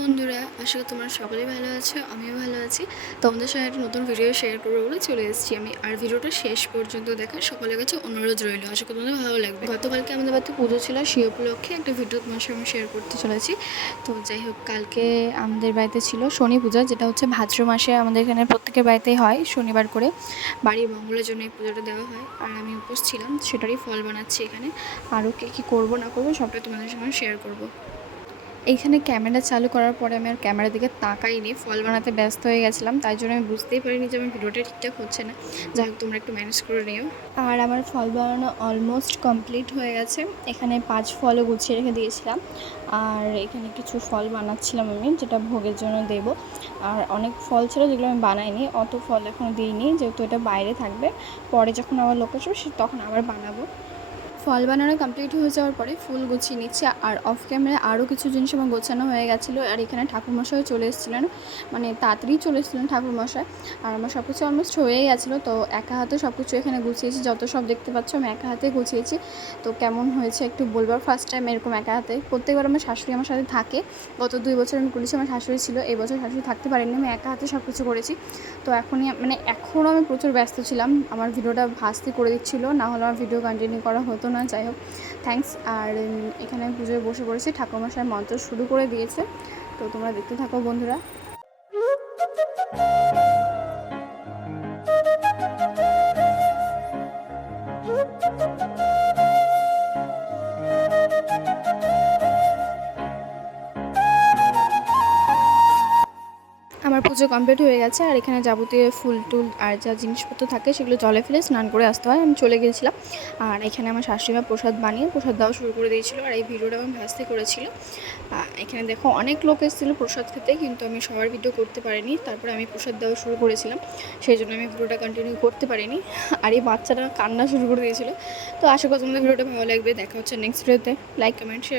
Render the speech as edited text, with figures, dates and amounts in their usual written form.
বন্ধুরা, আশা করি তোমরা সকলেই ভালো আছো। আমিও ভালো আছি। তোমাদের সঙ্গে একটা নতুন ভিডিও শেয়ার করবো বলে চলে এসেছি আমি। আর ভিডিওটা শেষ পর্যন্ত দেখার সকলের কাছে অনুরোধ রইল। আশা করি তোমাদের ভালো লাগবে। গতকালকে আমাদের বাড়িতে পুজো ছিল, সেই উপলক্ষে একটা ভিডিও তোমার সঙ্গে শেয়ার করতে চলেছি। তো যাই হোক, কালকে আমাদের বাড়িতে ছিল শনি পূজা, যেটা হচ্ছে ভাদ্র মাসে আমাদের এখানে প্রত্যেকের বাড়িতেই হয়। শনিবার করে বাড়ির মঙ্গলের জন্য এই পুজোটা দেওয়া হয়। আর আমি উপোস ছিলাম, সেটারই ফল বানাচ্ছি এখানে। আরও কী করবো না করবো সবটাই তোমাদের সঙ্গে শেয়ার করবো। এইখানে ক্যামেরা চালু করার পরে আমি আর ক্যামেরার দিকে তাকাইনি, ফল বানাতে ব্যস্ত হয়ে গেছিলাম। তাই জন্য আমি বুঝতেই পারিনি যে আমার ভিডিওটা ঠিকঠাক হচ্ছে না। যাই হোক, তোমরা একটু ম্যানেজ করে নিও। আর আমার ফল বানানো অলমোস্ট কমপ্লিট হয়ে গেছে। এখানে 5 ফলও গুছিয়ে রেখে দিয়েছিলাম। আর এখানে কিছু ফল বানাচ্ছিলাম আমি, যেটা ভোগের জন্য দেব। আর অনেক ফল ছিল যেগুলো আমি বানাইনি, অত ফল এখনও দিইনি, যেহেতু এটা বাইরে থাকবে। পরে যখন আবার লোক আসবে তখন আবার বানাবো। ফল বানানো কমপ্লিট হয়ে যাওয়ার পরে ফুল গুছিয়ে নিচ্ছি। আর অফ ক্যামেরায় আরও কিছু জিনিস আমার গোছানো হয়ে গেছিলো। আর এখানে ঠাকুরমশাইও চলে এসেছিলেন, মানে তাড়াতাড়ি চলে এসেছিলেন ঠাকুরমশাই। আর আমার সব কিছু অলমোস্ট হয়েই গেছিলো। তো একা হাতে সব কিছু এখানে গুছিয়েছি, যত সব দেখতে পাচ্ছ আমি একা হাতে গুছিয়েছি। তো কেমন হয়েছে একটু বলবার। ফার্স্ট টাইম এরকম একা হাতে। প্রত্যেকবার আমার শাশুড়ি আমার সাথে থাকে। গত 2 বছর আমি করেছি, আমার শাশুড়ি ছিল। এই বছর শাশুড়ি থাকতে পারেনি, আমি একা হাতে সব কিছু করেছি। তো এখনও আমি প্রচুর ব্যস্ত ছিলাম। আমার ভিডিওটা ভাস্তি করে দিচ্ছিলো, না হলে আমার ভিডিও কন্টিনিউ করা হতো না। যাই হোক, থ্যাঙ্কস। আর এখানে আমি পুজোয় বসে পড়েছি, ঠাকুরমশাই মন্ত্র শুরু করে দিয়েছে। তো তোমরা দেখতে থাকো বন্ধুরা। আমার পুজো কমপ্লিট হয়ে গেছে। আর এখানে যাবতীয় ফুল টুল আর যা জিনিসপত্র থাকে সেগুলো জলে ফেলে স্নান করে আসতে হয়। আমি চলে গিয়েছিলাম। আর এখানে আমার শাশুড়িমা প্রসাদ বানিয়ে প্রসাদ দেওয়া শুরু করে দিয়েছিলো। আর এই ভিডিওটা আমি ভাস্তি করেছিল। এখানে দেখো অনেক লোক এসেছিলো প্রসাদ খেতে, কিন্তু আমি সবার ভিডিও করতে পারিনি। তারপরে আমি প্রসাদ দেওয়া শুরু করেছিলাম, সেই জন্য আমি ভিডিওটা কন্টিনিউ করতে পারিনি। আর এই বাচ্চাটা কান্না শুরু করে দিয়েছিলো। তো আশা করি তোমাদের ভিডিওটা ভালো লাগবে। দেখা হচ্ছে নেক্সট ভিডিওতে। Like, comment, share.